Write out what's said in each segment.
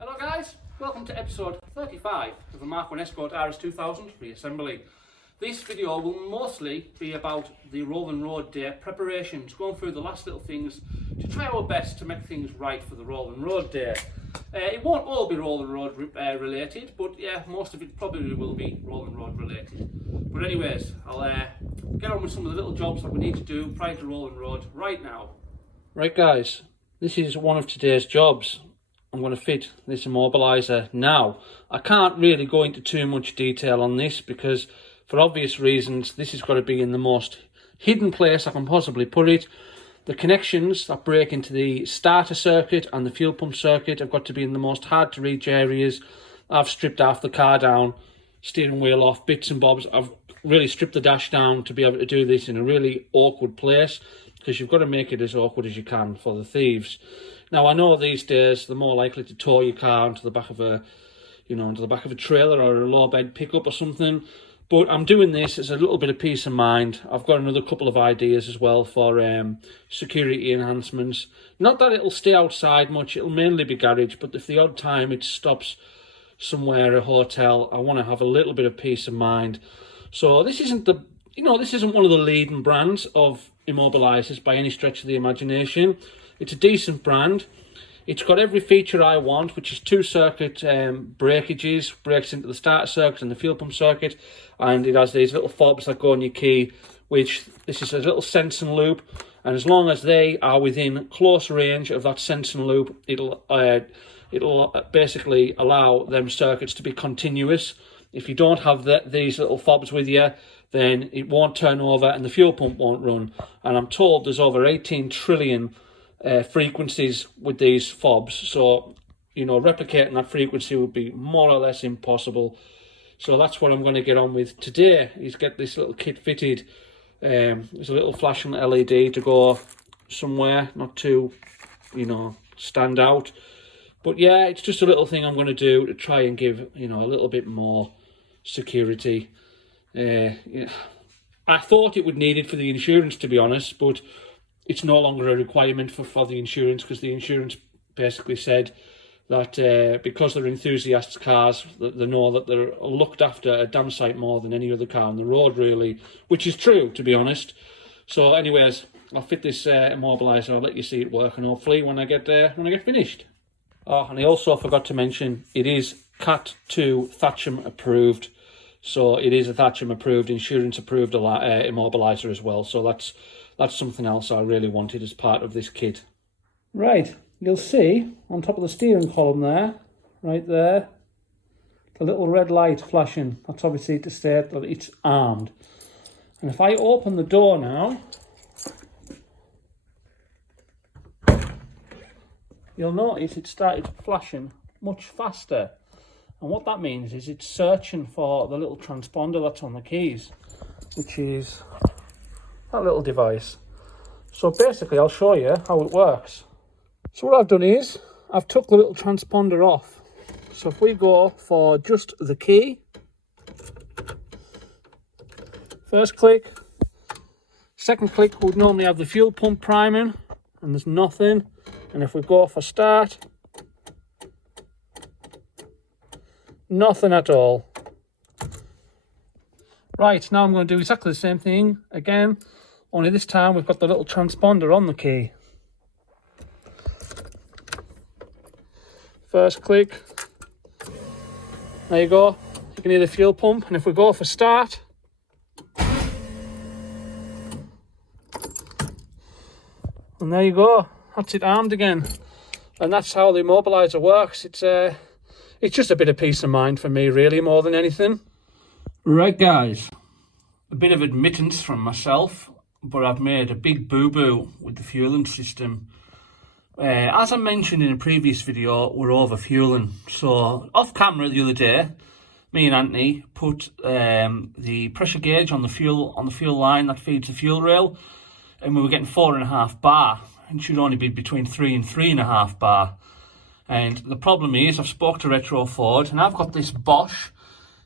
Hello guys, welcome to episode 35 of the MK1 Escort RS2000 reassembly. This video will mostly be about the Rolling Road Day preparations, going through the last little things to try our best to make things right for the Rolling Road Day. It won't all be Rolling Road related, but yeah, most of it probably will be Rolling Road related. But anyways, I'll get on with some of the little jobs that we need to do prior to Rolling Road right now. Right guys, this is one of today's jobs. I'm going to fit this Immobiliser now. I can't really go into too much detail on this because for obvious reasons this has got to be in the most hidden place I can possibly put it. The connections that break into the starter circuit and the fuel pump circuit have got to be in the most hard to reach areas. I've stripped half the car down, steering wheel off, bits and bobs. I've really stripped the dash down to be able to do this in a really awkward place because you've got to make it as awkward as you can for the thieves. Now I know these days they're more likely to tow your car into the back of a, into the back of a trailer or a low bed pickup or something. But I'm doing this as a little bit of peace of mind. I've got another couple of ideas as well for security enhancements. Not that it'll stay outside much, it'll mainly be garage, but if the odd time it stops somewhere, a hotel, I want to have a little bit of peace of mind. So this isn't this isn't one of the leading brands of Immobilisers by any stretch of the imagination. It's a decent brand. It's got every feature I want, which is two circuit breakages, breaks into the starter circuit and the fuel pump circuit, and it has these little fobs that go on your key, which this is a little sensing loop, and as long as they are within close range of that sensing loop, it'll basically allow them circuits to be continuous. If you don't have these little fobs with you, then it won't turn over and the fuel pump won't run. And I'm told there's over 18 trillion frequencies with these fobs, so replicating that frequency would be more or less impossible. So that's what I'm going to get on with today, is get this little kit fitted. There's a little flashing LED to go somewhere, not to stand out, but yeah, it's just a little thing I'm going to do to try and give a little bit more security. I thought it would need it for the insurance, to be honest, but it's no longer a requirement for the insurance, because the insurance basically said that because they're enthusiasts cars, they know that they're looked after a damn sight more than any other car on the road, really, which is true, to be honest. So anyways, I'll fit this Immobiliser. I'll let you see it work, and hopefully when I get finished. Oh, and I also forgot to mention, it is Cat 2 Thatcham approved. So it is a Thatcham approved, insurance approved Immobiliser as well. So that's something else I really wanted as part of this kit. Right, you'll see on top of the steering column there, right there, the little red light flashing. That's obviously to state that it's armed. And if I open the door now, you'll notice it started flashing much faster. And what that means is it's searching for the little transponder that's on the keys, which is that little device. So basically I'll show you how it works. So what I've done is I've took the little transponder off. So if we go for just the key, first click, second click would normally have the fuel pump priming, and there's nothing. And if we go for start, nothing at all. Right, now I'm going to do exactly the same thing again, only this time we've got the little transponder on the key. First click, there you go, you can hear the fuel pump, and if we go for start, and there you go, that's it armed again. And that's how the Immobiliser works. It's just a bit of peace of mind for me, really, more than anything. Right, guys, a bit of admittance from myself, but I've made a big boo-boo with the fueling system. As I mentioned in a previous video, we're over-fueling. So, off camera the other day, me and Anthony put the pressure gauge on the fuel line that feeds the fuel rail, and we were getting 4.5 bar, and should only be between 3 and 3.5 bar. And the problem is, I've spoke to Retro Ford, and I've got this Bosch.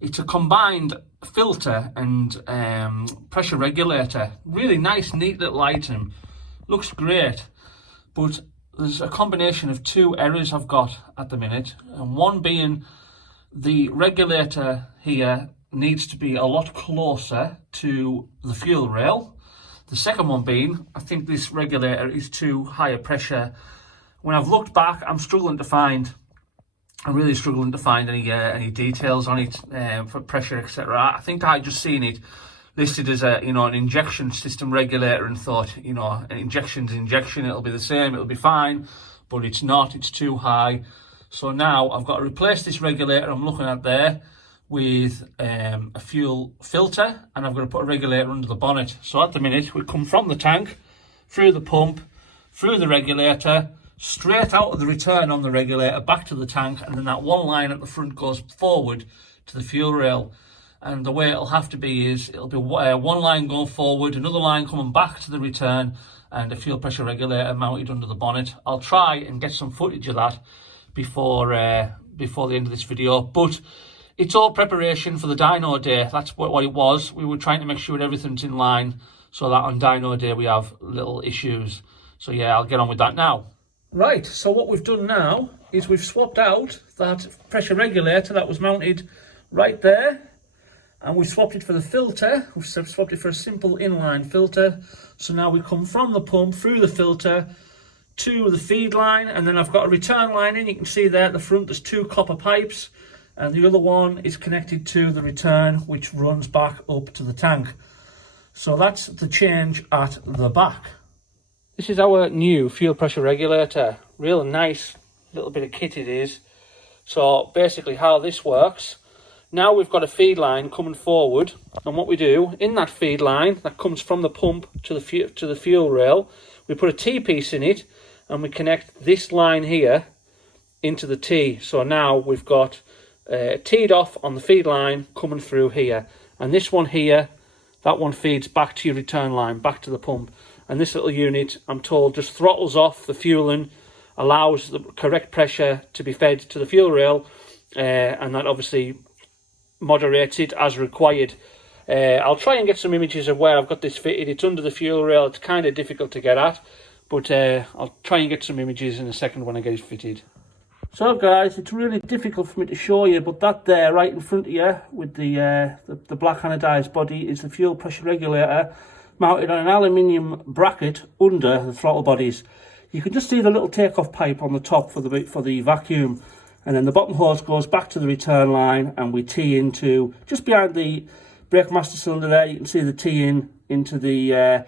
It's a combined filter and pressure regulator. Really nice, neat little item. Looks great. But there's a combination of two errors I've got at the minute, and one being the regulator here needs to be a lot closer to the fuel rail. The second one being, I think this regulator is too high a pressure. When I've looked back, I'm really struggling to find any details on it for pressure, etc. I think I just seen it listed as a, an injection system regulator and thought, an injection's injection, it'll be the same, it'll be fine, but it's not, it's too high. So now I've got to replace this regulator I'm looking at there with a fuel filter, and I've got to put a regulator under the bonnet. So at the minute, we come from the tank, through the pump, through the regulator, straight out of the return on the regulator, back to the tank, and then that one line at the front goes forward to the fuel rail. And the way it'll have to be is, it'll be one line going forward, another line coming back to the return, and a fuel pressure regulator mounted under the bonnet. I'll try and get some footage of that before the end of this video, but it's all preparation for the dyno day. That's what it was. We were trying to make sure everything's in line so that on dyno day we have little issues. So yeah, I'll get on with that now. Right, so what we've done now is we've swapped out that pressure regulator that was mounted right there, and we've swapped it for the filter. We've swapped it for a simple inline filter. So now we come from the pump through the filter to the feed line, and then I've got a return line in. You can see there at the front there's two copper pipes, and the other one is connected to the return, which runs back up to the tank. So that's the change at the back. This is our new fuel pressure regulator. Real nice little bit of kit it is. So basically how this works, now we've got a feed line coming forward, and what we do in that feed line that comes from the pump to the fuel rail, we put a T-piece in it, and we connect this line here into the T. So now we've got teed off on the feed line coming through here, and this one here, that one feeds back to your return line, back to the pump. And this little unit, I'm told, just throttles off the fueling, allows the correct pressure to be fed to the fuel rail, and that obviously moderates it as required. I'll try and get some images of where I've got this fitted. It's under the fuel rail. It's kind of difficult to get at, but I'll try and get some images in a second when I get it fitted. So guys, it's really difficult for me to show you, but that there right in front of you with the black anodized body is the fuel pressure regulator mounted on an aluminium bracket under the throttle bodies. You can just see the little takeoff pipe on the top for the vacuum, and then the bottom hose goes back to the return line, and we tee into just behind the brake master cylinder there. You can see the tee into the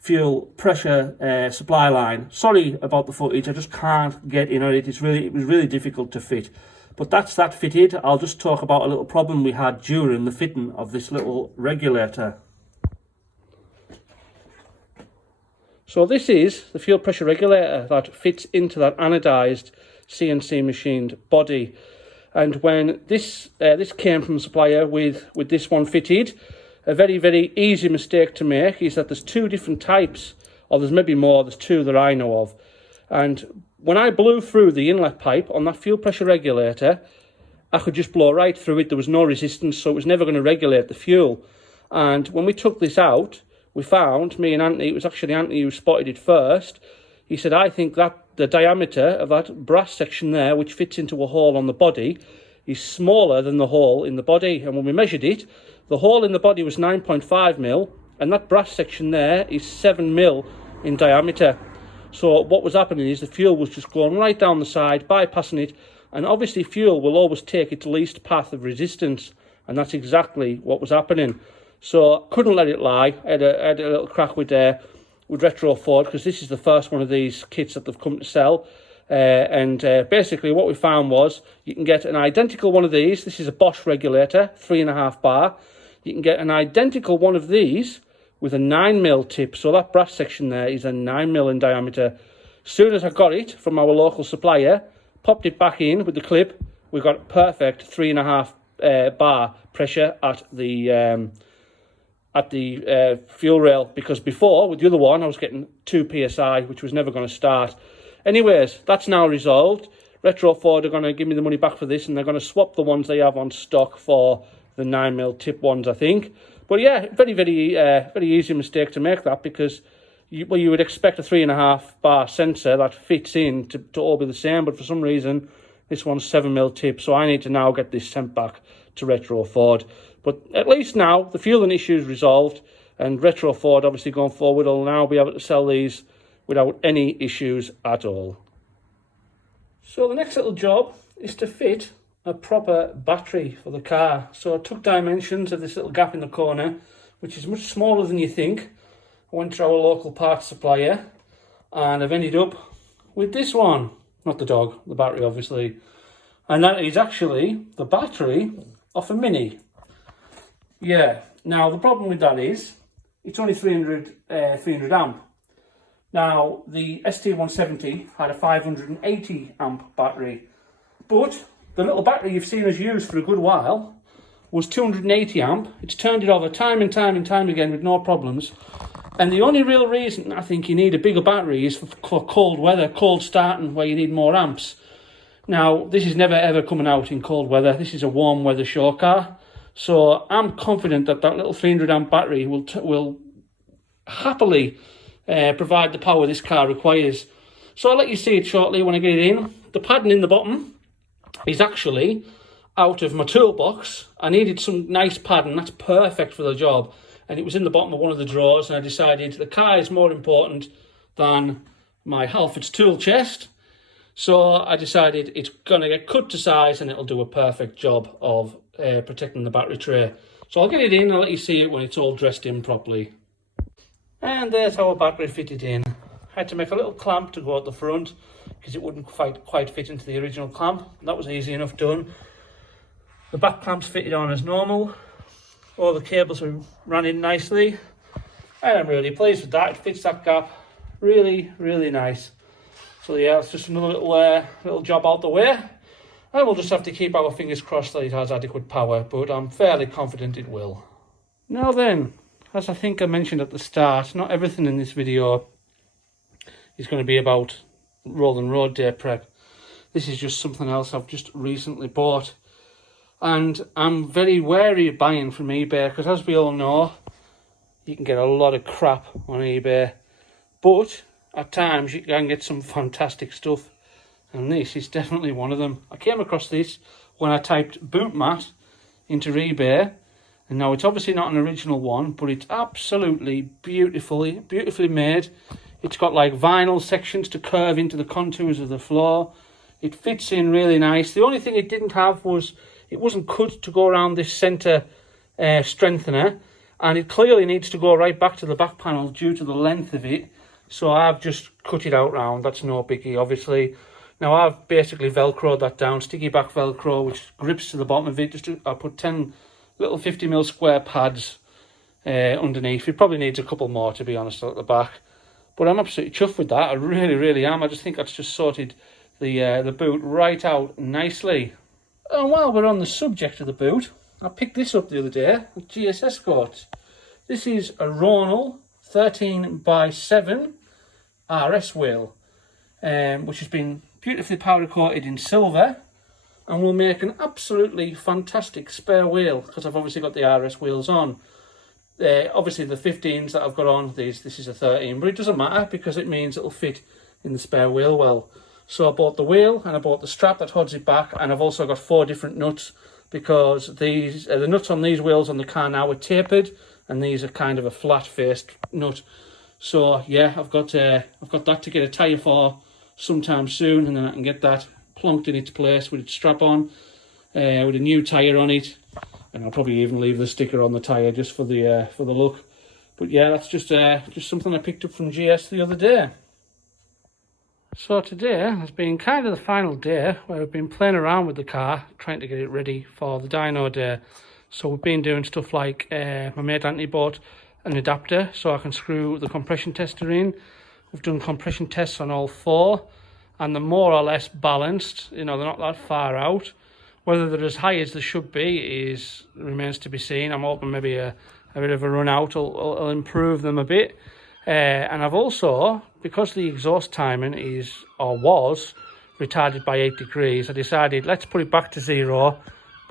fuel pressure supply line. Sorry about the footage, I just can't get in on it. It was really difficult to fit, but that's that fitted. I'll just talk about a little problem we had during the fitting of this little regulator. So this is the fuel pressure regulator that fits into that anodized CNC machined body. And when this came from the supplier with this one fitted, a very, very easy mistake to make is that there's two different types, or there's maybe more, there's two that I know of. And when I blew through the inlet pipe on that fuel pressure regulator, I could just blow right through it. There was no resistance, so it was never going to regulate the fuel. And when we took this out, we found, me and Anthony, it was actually Anthony who spotted it first, he said, I think that the diameter of that brass section there, which fits into a hole on the body, is smaller than the hole in the body. And when we measured it, the hole in the body was 9.5 mil, and that brass section there is 7 mil in diameter. So what was happening is the fuel was just going right down the side, bypassing it, and obviously fuel will always take its least path of resistance, and that's exactly what was happening. So couldn't let it lie. I had a little crack with Retro Ford, because this is the first one of these kits that they've come to sell. Basically what we found was you can get an identical one of these. This is a Bosch regulator, 3.5 bar. You can get an identical one of these with a 9 mil tip. So that brass section there is a 9 mil in diameter. As soon as I got it from our local supplier, popped it back in with the clip, we got perfect 3.5 bar pressure at the fuel rail, because before with the other one I was getting 2 psi, which was never going to start. Anyways, that's now resolved. Retro Ford are going to give me the money back for this, and they're going to swap the ones they have on stock for the 9 mil tip ones, I think. But yeah, very, very, very easy mistake to make that, because you would expect a 3.5 bar sensor that fits in to all be the same, but for some reason this one's 7mm tip, so I need to now get this sent back to Retro Ford. But at least now the fueling issue is resolved, and Retro Ford obviously going forward will now be able to sell these without any issues at all. So the next little job is to fit a proper battery for the car. So I took dimensions of this little gap in the corner, which is much smaller than you think. I went to our local parts supplier and I've ended up with this one. Not the dog, the battery obviously. And that is actually the battery of a Mini. Yeah, now the problem with that is it's only 300 amp. Now the ST170 had a 580 amp battery, but the little battery you've seen us use for a good while was 280 amp. It's turned it over time and time and time again with no problems. And the only real reason I think you need a bigger battery is for cold weather, cold starting, where you need more amps. Now, this is never ever coming out in cold weather. This is a warm weather show car. So I'm confident that that little 300 amp battery will happily provide the power this car requires. So I'll let you see it shortly when I get it in. The padding in the bottom is actually out of my toolbox. I needed some nice padding. That's perfect for the job. And it was in the bottom of one of the drawers, and I decided the car is more important than my Halfords tool chest. So I decided it's going to get cut to size and it'll do a perfect job of protecting the battery tray. So I'll get it in and I'll let you see it when it's all dressed in properly. And there's how a battery fitted in. I had to make a little clamp to go at the front because it wouldn't quite fit into the original clamp. That was easy enough done. The back clamp's fitted on as normal. All the cables are ran in nicely. And I'm really pleased with that. It fits that gap really, really nice. So yeah, it's just another little job out the way. And we'll just have to keep our fingers crossed that it has adequate power, but I'm fairly confident it will. Now then, as I think I mentioned at the start, not everything in this video is going to be about rolling road day prep. This is just something else I've just recently bought. And I'm very wary of buying from eBay because, as we all know, you can get a lot of crap on eBay. But at times you can get some fantastic stuff. And this is definitely one of them. I came across this when I typed boot mat into eBay. And now it's obviously not an original one, but it's absolutely beautifully made. It's got like vinyl sections to curve into the contours of the floor. It fits in really nice. The only thing it didn't have was it wasn't cut to go around this centre strengthener, and it clearly needs to go right back to the back panel due to the length of it. So I've just cut it out round. That's no biggie, obviously. Now I've basically velcroed that down, sticky back velcro, which grips to the bottom of it. I put 10 little 50mm square pads underneath. It probably needs a couple more, to be honest, at the back. But I'm absolutely chuffed with that. I really, really am. I just think that's just sorted the boot right out nicely. And while we're on the subject of the boot, I picked this up the other day with GS Escorts. This is a Ronal 13x7 RS wheel, which has been beautifully powder coated in silver and will make an absolutely fantastic spare wheel because I've obviously got the RS wheels on. Obviously the 15s that I've got on, this is a 13, but it doesn't matter because it means it'll fit in the spare wheel well. So I bought the wheel and I bought the strap that holds it back, and I've also got 4 different nuts because these the nuts on these wheels on the car now are tapered, and these are kind of a flat-faced nut. So yeah, I've got that to get a tyre for sometime soon, and then I can get that plonked in its place with its strap on, with a new tyre on it, and I'll probably even leave the sticker on the tyre just for the look. But yeah, that's just something I picked up from GS the other day. So today has been kind of the final day where we've been playing around with the car, trying to get it ready for the dyno day. So we've been doing stuff like my mate Anthony bought an adapter so I can screw the compression tester in. We've done compression tests on all 4, and they're more or less balanced. You know, they're not that far out. Whether they're as high as they should be remains to be seen. I'm hoping maybe a bit of a run out will improve them a bit. And I've also, because the exhaust timing was retarded by 8 degrees, I decided let's put it back to 0,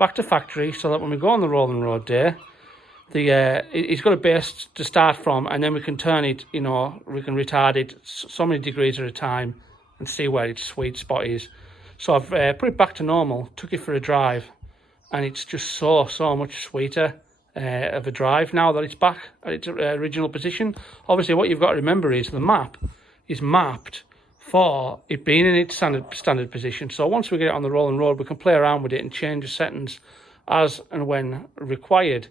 back to factory, so that when we go on the rolling road day, it's got a base to start from, and then we can turn it, you know, we can retard it so many degrees at a time and see where its sweet spot is. So I've put it back to normal, took it for a drive, and it's just so much sweeter of a drive now that it's back at its original position. Obviously, what you've got to remember is the map is mapped for it being in its standard position. So once we get it on the rolling road, we can play around with it and change the settings as and when required.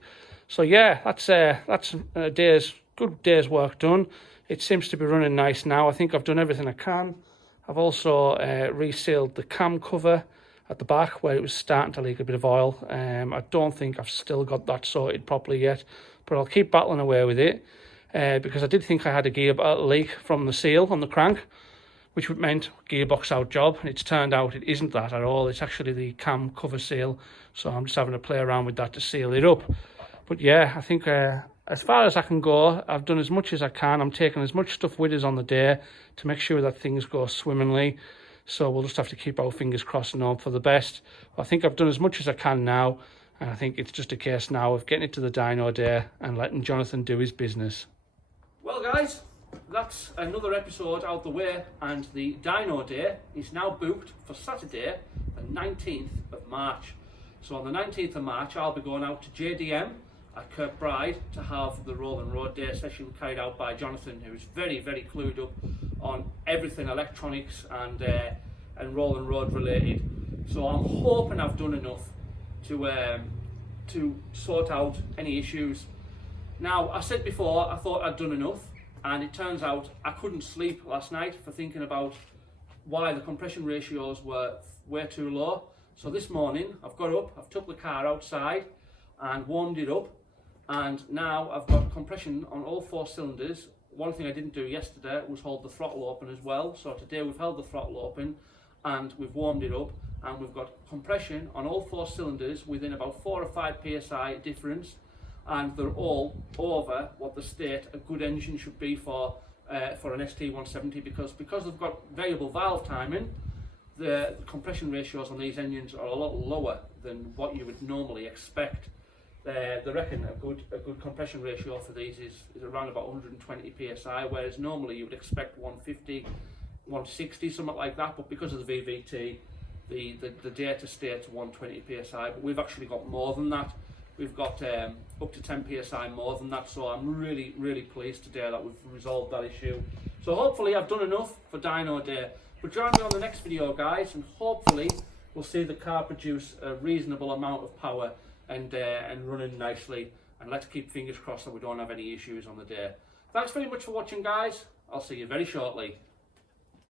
So yeah, that's a good day's work done. It seems to be running nice now. I think I've done everything I can. I've also resealed the cam cover at the back where it was starting to leak a bit of oil. I don't think I've still got that sorted properly yet, but I'll keep battling away with it because I did think I had a gear leak from the seal on the crank, which meant gearbox out job. It's turned out it isn't that at all. It's actually the cam cover seal, so I'm just having to play around with that to seal it up. But yeah, I think as far as I can go, I've done as much as I can. I'm taking as much stuff with us on the day to make sure that things go swimmingly. So we'll just have to keep our fingers crossed and hope for the best. I think I've done as much as I can now, and I think it's just a case now of getting it to the dyno day and letting Jonathan do his business. Well guys, that's another episode out the way, and the dyno day is now booked for Saturday, the 19th of March. So on the 19th of March, I'll be going out to JDM at Kirkbride to have the Rolling Road Day session carried out by Jonathan, who is very clued up on everything electronics and Rolling Road related. So I'm hoping I've done enough to sort out any issues. Now, I said before I thought I'd done enough, and it turns out I couldn't sleep last night for thinking about why the compression ratios were way too low. So this morning I've got up, I've took the car outside and warmed it up, and now I've got compression on all 4 cylinders. One thing I didn't do yesterday was hold the throttle open as well. So today we've held the throttle open and we've warmed it up, and we've got compression on all 4 cylinders within about 4 or 5 psi difference, and they're all over what the state a good engine should be for an ST170, because they've got variable valve timing. The compression ratios on these engines are a lot lower than what you would normally expect. They reckon a good compression ratio for these is around about 120 psi, whereas normally you would expect 150, 160, something like that. But because of the VVT, the data states 120 psi, but we've actually got more than that. We've got up to 10 psi more than that, so I'm really pleased today that we've resolved that issue. So hopefully I've done enough for dyno day. But join me on the next video, guys, and hopefully we'll see the car produce a reasonable amount of power and running nicely. And let's keep fingers crossed that we don't have any issues on the day. Thanks very much for watching, guys. I'll see you very shortly.